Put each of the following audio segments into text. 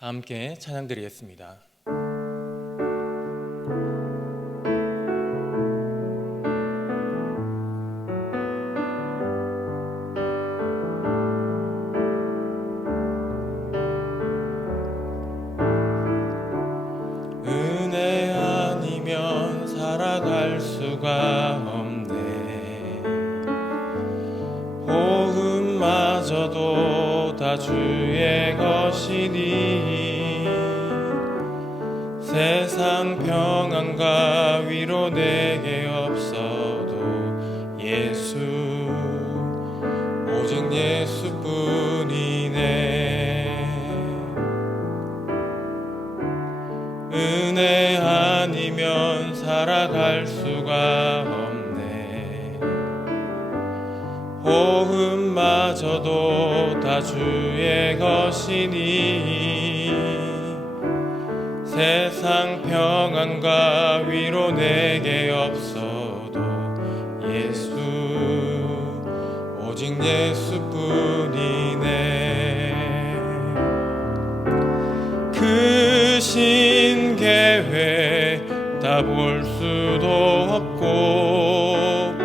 다 함께 찬양 드리겠습니다. 은혜 아니면 살아갈 수가 없네. 호흡마저도 다 주의 것이니 세상 평안과 위로 내게 없어도 예수, 오직 예수뿐이네. 은혜 아니면 살아갈 수가 없네. 호흡마저도 다 주의 것이니 세상 평안과 위로 내게 없어도 예수, 오직 예수뿐이네. 크신 계획 다 볼 수도 없고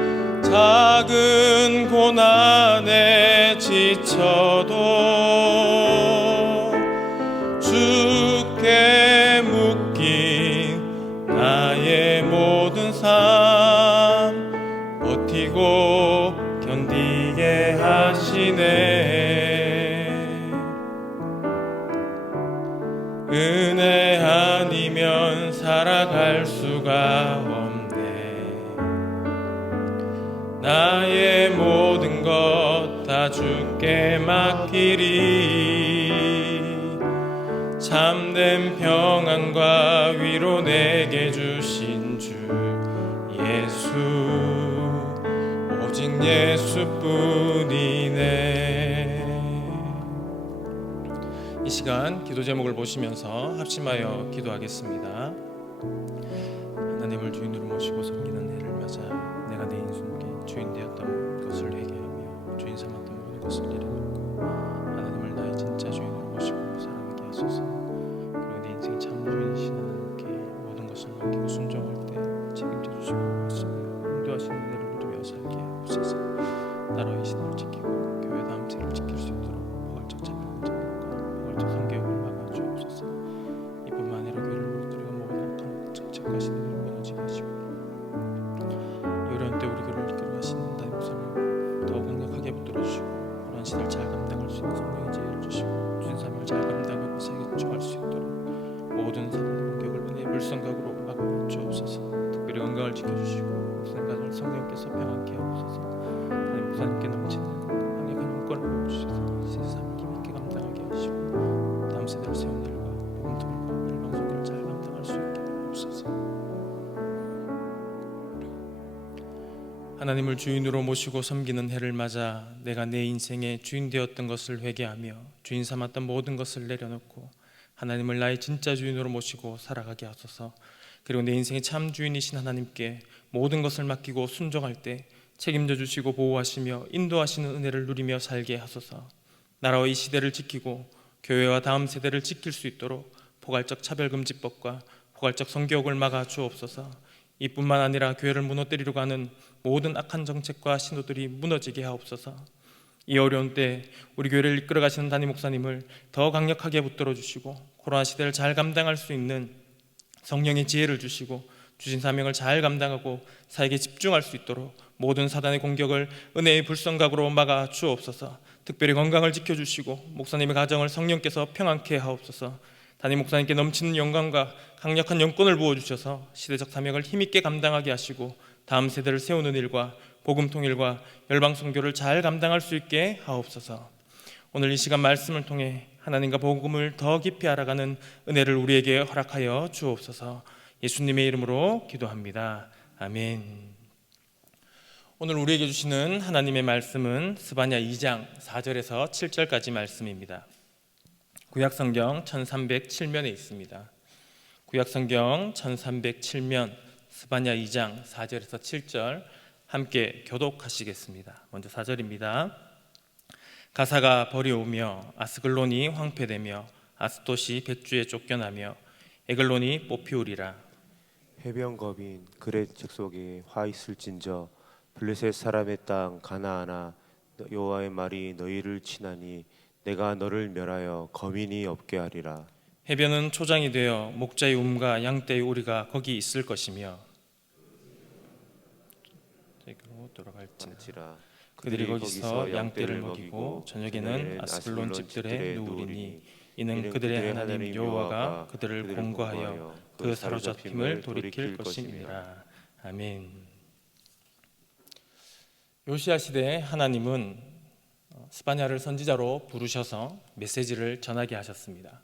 작은 고난에 지쳐도 주께 묶인 나의 모든 삶 버티고 견디게 하시네. 은혜 아니면 살아갈 수가 없네. 나의 모든 것 다 주께 맡기리. 참된 평안과 위로 내게 주신 주 예수, 오직 예수뿐이네. 이 시간 기도 제목을 보시면서 합심하여 기도하겠습니다. 하나님을 주인으로 모시고 섬기는 해를 맞아 내가 내 인생에 주인 되었던 것을 회개하며 주인 삼았던 모든 것을 내려놓고 하나님을 나의 진짜 주인으로 모시고 사랑하게 하소서. 그리고 내 인생의 참 주인이신 하나님께 모든 것을 맡기고 순종할 때 책임져 주시고 인도하시는 은혜를 누리며 살게 하옵소서. 나라의 신을 지키고 교회 다음체를 지킬 수 있도록 포괄적 자비와 포괄적 성교육을 기록하시는 일 무너지게 하시고 이 어려운 때 우리 교회를 이끌어 가시는 담임 목사님 더욱 강력하게 붙들어 주시고 그런 시대를 잘 감당할 수 있는 성령의 지혜를 주시고 주신 사명을 잘 감당하고 세계 쫓아갈 수 있도록 모든 사단의 공격을 은혜의 불성각으로 막아 주옵소서. 특별히 건강을 지켜주시고 목사님 가정을 성령께서 평안케 하옵소서. 하나님 목사님께 넘치는 강력한 용건을 부어주셔서 세상을 힘있게 감당하게 하시고 다음 세대를 세운 일과 복음통일과 일방송교를 잘 감당할 수 있게 하옵소서. 하나님을 주인으로 모시고 섬기는 해를 맞아 내가 내 인생의 주인 되었던 것을 회개하며 주인 삼았던 모든 것을 내려놓고 하나님을 나의 진짜 주인으로 모시고 살아가게 하소서. 그리고 내 인생의 참 주인이신 하나님께 모든 것을 맡기고 순종할 때 책임져 주시고 보호하시며 인도하시는 은혜를 누리며 살게 하소서. 나라와 이 시대를 지키고 교회와 다음 세대를 지킬 수 있도록 포괄적 차별금지법과 포괄적 성교육을 막아 주옵소서. 이뿐만 아니라 교회를 무너뜨리려고 하는 모든 악한 정책과 신호들이 무너지게 하옵소서. 이 어려운 때 우리 교회를 이끌어 가시는 담임 목사님을 더 강력하게 붙들어 주시고 코로나 시대를 잘 감당할 수 있는 성령의 지혜를 주시고 주신 사명을 잘 감당하고 사역에 집중할 수 있도록 모든 사단의 공격을 은혜의 불성각으로 막아 주옵소서. 특별히 건강을 지켜주시고 목사님의 가정을 성령께서 평안케 하옵소서. 담임 목사님께 넘치는 영광과 강력한 영권을 부어주셔서 시대적 사명을 힘있게 감당하게 하시고 다음 세대를 세우는 일과 복음 통일과 열방 선교를 잘 감당할 수 있게 하옵소서. 오늘 이 시간 말씀을 통해 하나님과 복음을 더 깊이 알아가는 은혜를 우리에게 허락하여 주옵소서. 예수님의 이름으로 기도합니다. 아멘. 오늘 우리에게 주시는 하나님의 말씀은 스바냐 2장 4절에서 7절까지 말씀입니다. 구약성경 1307면에 있습니다. 구약성경 1307면 스바냐 2장 4절에서 7절 함께 교독하시겠습니다. 먼저 4절입니다. 가사가 버려오며 아스글론이 황폐되며 아스돗이 백주에 쫓겨나며 에글론이 뽑히우리라. 해변 거민 그렛 잭속에 화 있을진저 블레셋 사람의 땅 가나안아 여호와의 말이 너희를 치나니 내가 너를 멸하여 거민이 없게 하리라. 해변은 초장이 되어 목자의 움과 양떼의 우리가 거기 있을 것이며 돌아갈지라 그들이 거기서 양떼를 먹이고 저녁에는 아스글론 집들에 누우리니 이는 그들의 하나님 여호와가 그들을 공고하여 그 사로잡힘을 돌이킬 것임이라. 아멘. 요시야 시대에 하나님은 스바냐를 선지자로 부르셔서 메시지를 전하게 하셨습니다.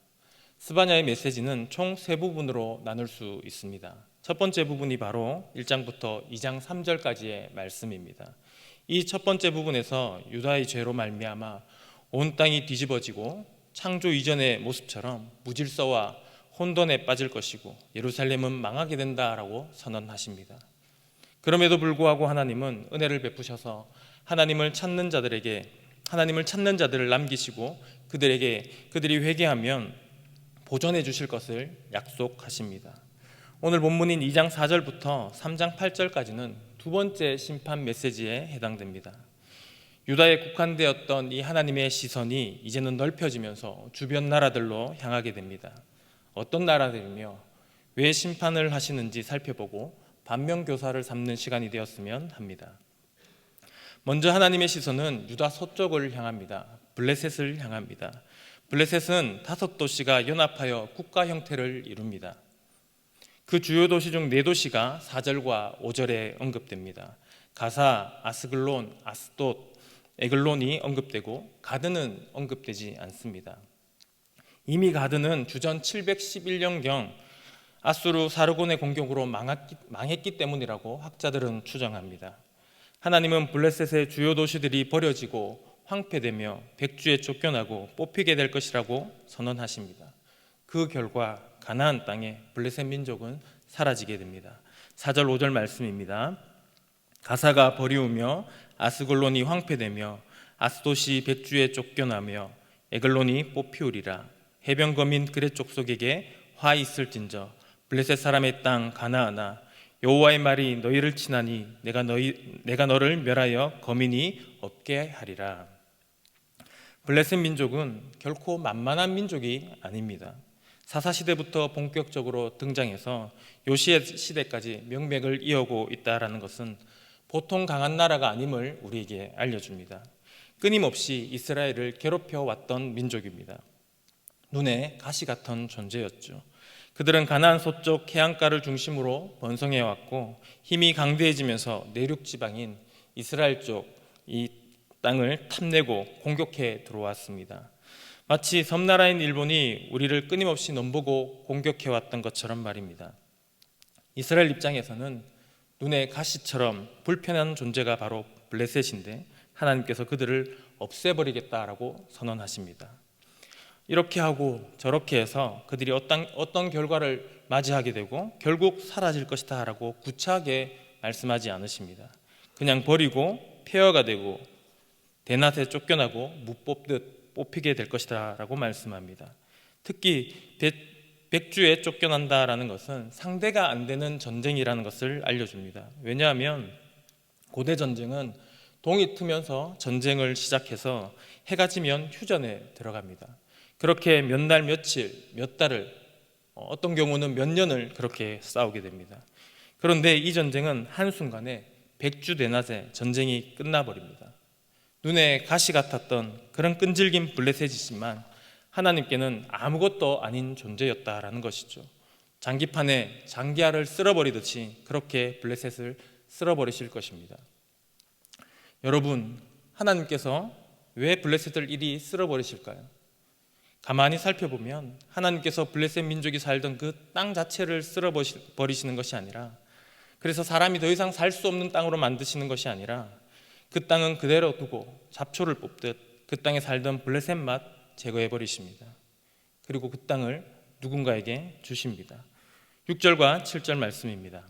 스바냐의 메시지는 총 세 부분으로 나눌 수 있습니다. 첫 번째 부분이 바로 1장부터 2장 3절까지의 말씀입니다. 이 첫 번째 부분에서 유다의 죄로 말미암아 온 땅이 뒤집어지고 창조 이전의 모습처럼 무질서와 혼돈에 빠질 것이고 예루살렘은 망하게 된다라고 선언하십니다. 그럼에도 불구하고 하나님은 은혜를 베푸셔서 하나님을 찾는 자들을 남기시고 그들이 회개하면 보존해 주실 것을 약속하십니다. 오늘 본문인 2장 4절부터 3장 8절까지는 두 번째 심판 메시지에 해당됩니다. 유다에 국한되었던 이 하나님의 시선이 이제는 넓혀지면서 주변 나라들로 향하게 됩니다. 어떤 나라들이며 왜 심판을 하시는지 살펴보고 반면교사를 삼는 시간이 되었으면 합니다. 먼저 하나님의 시선은 유다 서쪽을 향합니다. 블레셋을 향합니다. 블레셋은 5도시가 연합하여 국가 형태를 이룹니다. 그 주요 도시 중 4도시가 4절과 5절에 언급됩니다. 가사, 아스글론, 아스돗, 에글론이 언급되고 가드는 언급되지 않습니다. 이미 가드는 주전 711년경 아수르 사르곤의 공격으로 망했기 때문이라고 학자들은 추정합니다. 하나님은 블레셋의 주요 도시들이 버려지고 황폐되며 백주에 쫓겨나고 뽑히게 될 것이라고 선언하십니다. 그 결과 가나안 땅에 블레셋 민족은 사라지게 됩니다. 4절 5절 말씀입니다. 가사가 버리우며 아스글론이 황폐되며 아스돗이 백주에 쫓겨나며 에글론이 뽑히우리라. 해변 거민 그렛 족속에게 화 있을진저 블레셋 사람의 땅 가나안아 여호와의 말이 너희를 치나니 내가 너를 멸하여 거민이 없게 하리라. 블레셋 민족은 결코 만만한 민족이 아닙니다. 사사시대부터 본격적으로 등장해서 요시의 시대까지 명맥을 이어오고 있다는 것은 보통 강한 나라가 아님을 우리에게 알려줍니다. 끊임없이 이스라엘을 괴롭혀왔던 민족입니다. 눈에 가시 같은 존재였죠. 그들은 가나안 서쪽 해안가를 중심으로 번성해왔고 힘이 강대해지면서 내륙 지방인 이스라엘 쪽 이 땅을 탐내고 공격해 들어왔습니다. 마치 섬나라인 일본이 우리를 끊임없이 넘보고 공격해왔던 것처럼 말입니다. 이스라엘 입장에서는 눈의 가시처럼 불편한 존재가 바로 블레셋인데 하나님께서 그들을 없애버리겠다라고 선언하십니다. 이렇게 하고 저렇게 해서 그들이 어떤 결과를 맞이하게 되고 결국 사라질 것이다 라고 구차하게 말씀하지 않으십니다. 그냥 버리고 폐허가 되고 대낮에 쫓겨나고 무 뽑듯 뽑히게 될 것이다 라고 말씀합니다. 특히 백주에 쫓겨난다라는 것은 상대가 안 되는 전쟁이라는 것을 알려줍니다. 왜냐하면 고대 전쟁은 동이 트면서 전쟁을 시작해서 해가 지면 휴전에 들어갑니다. 그렇게 몇 날, 며칠, 몇 달을 어떤 경우는 몇 년을 그렇게 싸우게 됩니다. 그런데 이 전쟁은 한순간에 백주 대낮에 전쟁이 끝나버립니다. 눈에 가시 같았던 그런 끈질긴 블레셋이지만 하나님께는 아무것도 아닌 존재였다라는 것이죠. 장기판에 장기알을 쓸어버리듯이 그렇게 블레셋을 쓸어버리실 것입니다. 여러분, 하나님께서 왜 블레셋을 이리 쓸어버리실까요? 가만히 살펴보면 하나님께서 블레셋 민족이 살던 그 땅 자체를 쓸어버리시는 것이 아니라, 그래서 사람이 더 이상 살 수 없는 땅으로 만드시는 것이 아니라 그 땅은 그대로 두고 잡초를 뽑듯 그 땅에 살던 블레셋만 제거해 버리십니다. 그리고 그 땅을 누군가에게 주십니다. 6절과 7절 말씀입니다.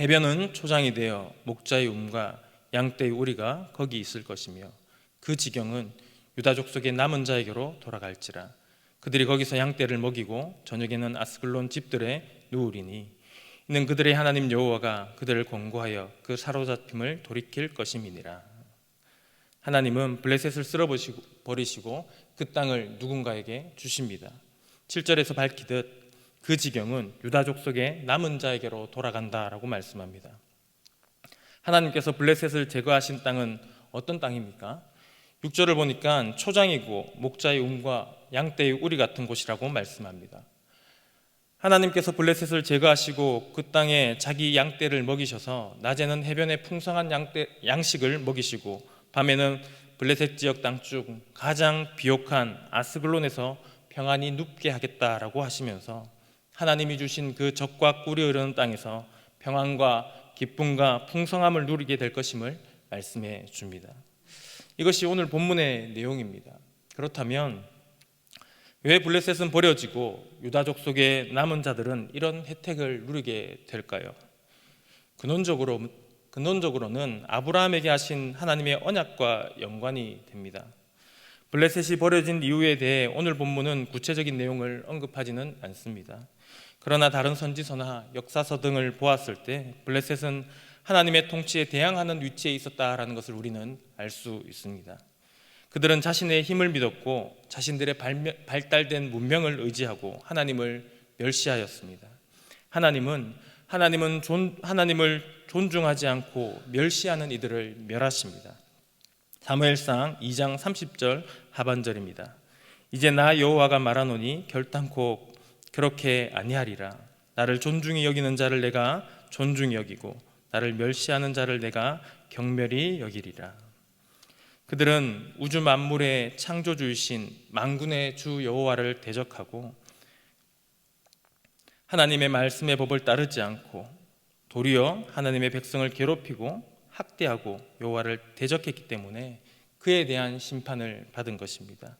해변은 초장이 되어 목자의 움과 양떼의 우리가 거기 있을 것이며 그 지경은 유다 족속의 남은 자에게로 돌아갈지라. 그들이 거기서 양떼를 먹이고 저녁에는 아스글론 집들에 누우리니 이는 그들의 하나님 여호와가 그들을 권고하여 그 사로잡힘을 돌이킬 것임이니라. 하나님은 블레셋을 쓸어버리시고 그 땅을 누군가에게 주십니다. 7절에서 밝히듯 그 지경은 유다 족속의 남은 자에게로 돌아간다라고 말씀합니다. 하나님께서 블레셋을 제거하신 땅은 어떤 땅입니까? 6절을 보니까 초장이고 목자의 움과 양떼의 우리 같은 곳이라고 말씀합니다. 하나님께서 블레셋을 제거하시고 그 땅에 자기 양떼를 먹이셔서 낮에는 해변의 풍성한 양식을 먹이시고 밤에는 블레셋 지역 땅 중 가장 비옥한 아스글론에서 평안히 눕게 하겠다라고 하시면서 하나님이 주신 그 적과 꿀이 흐르는 땅에서 평안과 기쁨과 풍성함을 누리게 될 것임을 말씀해 줍니다. 이것이 오늘 본문의 내용입니다. 그렇다면 왜 블레셋은 버려지고 유다 족속의 남은 자들은 이런 혜택을 누리게 될까요? 근원적으로는 아브라함에게 하신 하나님의 언약과 연관이 됩니다. 블레셋이 버려진 이유에 대해 오늘 본문은 구체적인 내용을 언급하지는 않습니다. 그러나 다른 선지서나 역사서 등을 보았을 때 블레셋은 하나님의 통치에 대항하는 위치에 있었다라는 것을 우리는 알 수 있습니다. 그들은 자신의 힘을 믿었고 자신들의 발달된 문명을 의지하고 하나님을 멸시하였습니다. 하나님을 존중하지 않고 멸시하는 이들을 멸하십니다. 사무엘상 2장 30절 하반절입니다. 이제 나 여호와가 말하노니 결단코 그렇게 아니하리라. 나를 존중히 여기는 자를 내가 존중히 여기고 나를 멸시하는 자를 내가 경멸히 여기리라. 그들은 우주 만물의 창조주이신 만군의 주 여호와를 대적하고 하나님의 말씀의 법을 따르지 않고 도리어 하나님의 백성을 괴롭히고 학대하고 여호와를 대적했기 때문에 그에 대한 심판을 받은 것입니다.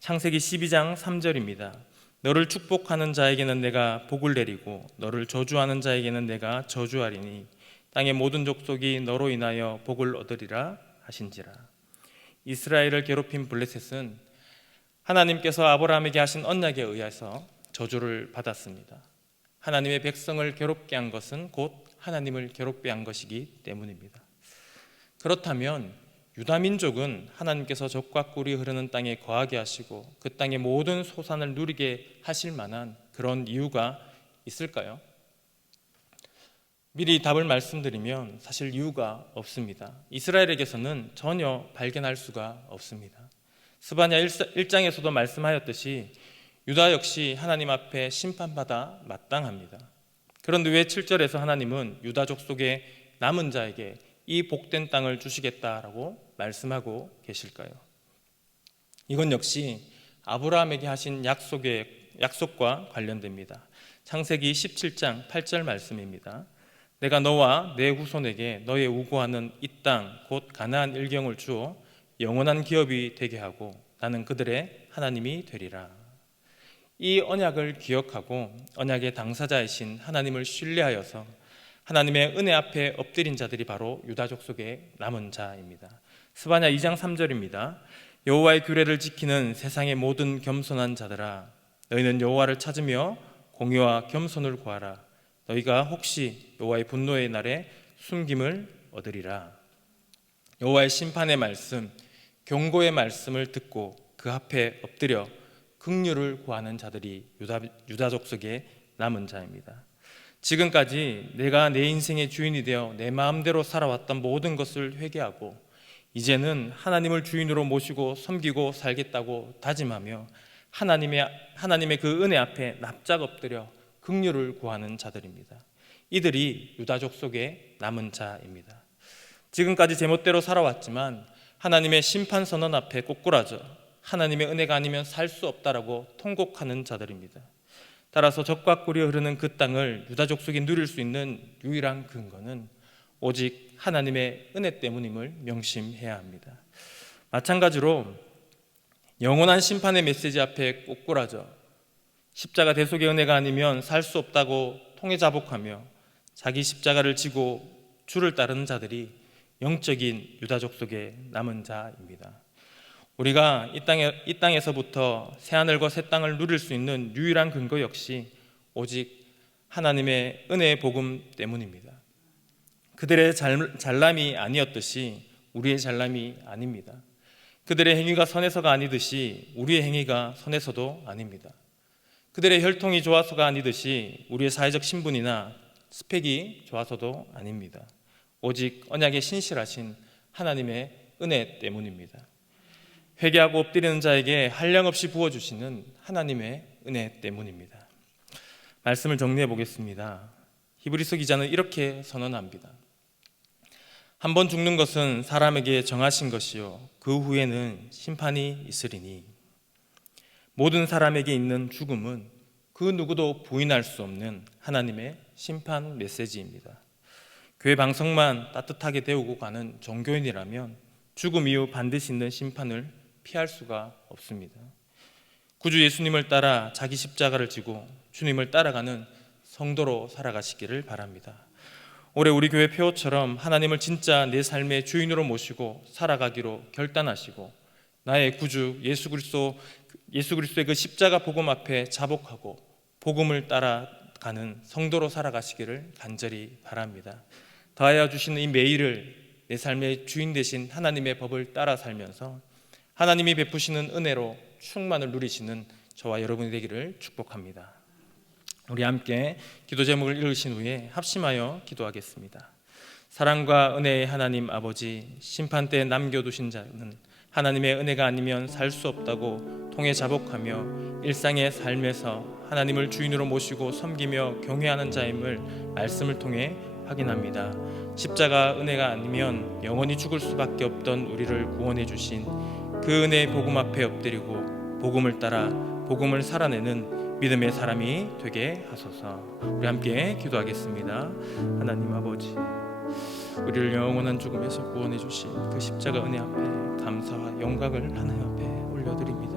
창세기 12장 3절입니다. 너를 축복하는 자에게는 내가 복을 내리고 너를 저주하는 자에게는 내가 저주하리니 땅의 모든 족속이 너로 인하여 복을 얻으리라 하신지라. 이스라엘을 괴롭힌 블레셋은 하나님께서 아브라함에게 하신 언약에 의해서 저주를 받았습니다. 하나님의 백성을 괴롭게 한 것은 곧 하나님을 괴롭게 한 것이기 때문입니다. 그렇다면 유다 민족은 하나님께서 적과 꿀이 흐르는 땅에 거하게 하시고 그 땅의 모든 소산을 누리게 하실 만한 그런 이유가 있을까요? 미리 답을 말씀드리면 사실 이유가 없습니다. 이스라엘에게서는 전혀 발견할 수가 없습니다. 스바냐 1장에서도 말씀하였듯이 유다 역시 하나님 앞에 심판받아 마땅합니다. 그런데 왜 7절에서 하나님은 유다 족속의 남은 자에게 이 복된 땅을 주시겠다라고 말씀하고 계실까요? 이건 역시 아브라함에게 하신 약속과 관련됩니다. 창세기 17장 8절 말씀입니다. 내가 너와 내 후손에게 너의 우고하는 이 땅 곧 가나안 일경을 주어 영원한 기업이 되게 하고 나는 그들의 하나님이 되리라. 이 언약을 기억하고 언약의 당사자이신 하나님을 신뢰하여서 하나님의 은혜 앞에 엎드린 자들이 바로 유다 족속의 남은 자입니다. 스바냐 2장 3절입니다. 여호와의 규례를 지키는 세상의 모든 겸손한 자들아, 너희는 여호와를 찾으며 공의와 겸손을 구하라. 너희가 혹시 여호와의 분노의 날에 숨김을 얻으리라. 여호와의 심판의 말씀, 경고의 말씀을 듣고 그 앞에 엎드려 긍휼을 구하는 자들이 유다 족속의 남은 자입니다. 지금까지 내가 내 인생의 주인이 되어 내 마음대로 살아왔던 모든 것을 회개하고 이제는 하나님을 주인으로 모시고 섬기고 살겠다고 다짐하며 하나님의 그 은혜 앞에 납작 엎드려 긍휼을 구하는 자들입니다. 이들이 유다 족속의 남은 자입니다. 지금까지 제멋대로 살아왔지만 하나님의 심판 선언 앞에 꼬꾸라져 하나님의 은혜가 아니면 살 수 없다라고 통곡하는 자들입니다. 따라서 적과 꿀이 흐르는 그 땅을 유다 족속이 누릴 수 있는 유일한 근거는 오직 하나님의 은혜 때문임을 명심해야 합니다. 마찬가지로 영원한 심판의 메시지 앞에 꼬꾸라져 십자가 대속의 은혜가 아니면 살 수 없다고 통회자복하며 자기 십자가를 지고 주를 따르는 자들이 영적인 유다 족속의 남은 자입니다. 우리가 이 땅에서부터 새하늘과 새 땅을 누릴 수 있는 유일한 근거 역시 오직 하나님의 은혜의 복음 때문입니다. 그들의 잘남이 아니었듯이 우리의 잘남이 아닙니다. 그들의 행위가 선해서가 아니듯이 우리의 행위가 선해서도 아닙니다. 그들의 혈통이 좋아서가 아니듯이 우리의 사회적 신분이나 스펙이 좋아서도 아닙니다. 오직 언약에 신실하신 하나님의 은혜 때문입니다. 회개하고 엎드리는 자에게 한량없이 부어주시는 하나님의 은혜 때문입니다. 말씀을 정리해 보겠습니다. 히브리서 기자는 이렇게 선언합니다. 한 번 죽는 것은 사람에게 정하신 것이요 그 후에는 심판이 있으리니 모든 사람에게 있는 죽음은 그 누구도 부인할 수 없는 하나님의 심판 메시지입니다. 교회 방송만 따뜻하게 데우고 가는 종교인이라면 죽음 이후 반드시 있는 심판을 피할 수가 없습니다. 구주 예수님을 따라 자기 십자가를 지고 주님을 따라가는 성도로 살아가시기를 바랍니다. 올해 우리 교회 표어처럼 하나님을 진짜 내 삶의 주인으로 모시고 살아가기로 결단하시고 나의 구주 예수 그리스도의 그 십자가 복음 앞에 자복하고 복음을 따라가는 성도로 살아가시기를 간절히 바랍니다. 더하여 주시는 이 매일을 내 삶의 주인 되신 하나님의 법을 따라 살면서 하나님이 베푸시는 은혜로 충만을 누리시는 저와 여러분이 되기를 축복합니다. 우리 함께 기도 제목을 읽으신 후에 합심하여 기도하겠습니다. 사랑과 은혜의 하나님 아버지, 심판 때 남겨두신 자는 하나님의 은혜가 아니면 살 수 없다고 통해 자복하며 일상의 삶에서 하나님을 주인으로 모시고 섬기며 경외하는 자임을 말씀을 통해 확인합니다. 십자가 은혜가 아니면 영원히 죽을 수밖에 없던 우리를 구원해 주신 그 은혜의 복음 앞에 엎드리고 복음을 따라 복음을 살아내는 믿음의 사람이 되게 하소서. 우리 함께 기도하겠습니다. 하나님 아버지, 우리를 영원한 죽음에서 구원해 주신 그 십자가 은혜 앞에 감사와 영광을 하나님 앞에 올려드립니다.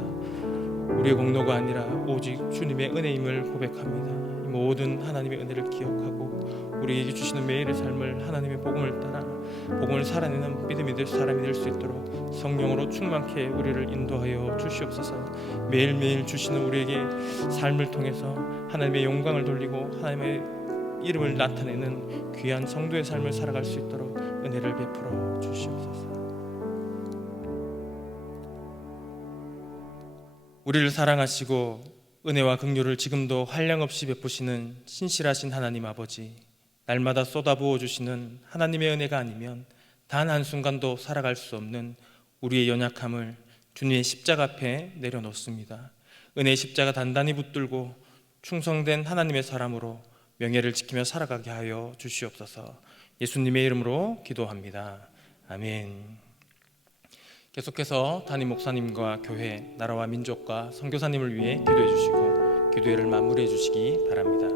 우리의 공로가 아니라 오직 주님의 은혜임을 고백합니다. 이 모든 하나님의 은혜를 기억하고 우리에게 주시는 매일의 삶을 하나님의 복음을 따라 복음을 살아내는 믿음이 될 사람이 될 수 있도록 성령으로 충만케 우리를 인도하여 주시옵소서. 매일매일 주시는 우리에게 삶을 통해서 하나님의 영광을 돌리고 하나님의 이름을 나타내는 귀한 성도의 삶을 살아갈 수 있도록 은혜를 베풀어 주시옵소서. 우리를 사랑하시고 은혜와 긍휼을 지금도 한량없이 베푸시는 신실하신 하나님 아버지, 날마다 쏟아부어 주시는 하나님의 은혜가 아니면 단 한순간도 살아갈 수 없는 우리의 연약함을 주님의 십자가 앞에 내려놓습니다. 은혜의 십자가 단단히 붙들고 충성된 하나님의 사람으로 명예를 지키며 살아가게 하여 주시옵소서. 예수님의 이름으로 기도합니다. 아멘. 계속해서 담임 목사님과 교회, 나라와 민족과 선교사님을 위해 기도해 주시고 기도회를 마무리해 주시기 바랍니다.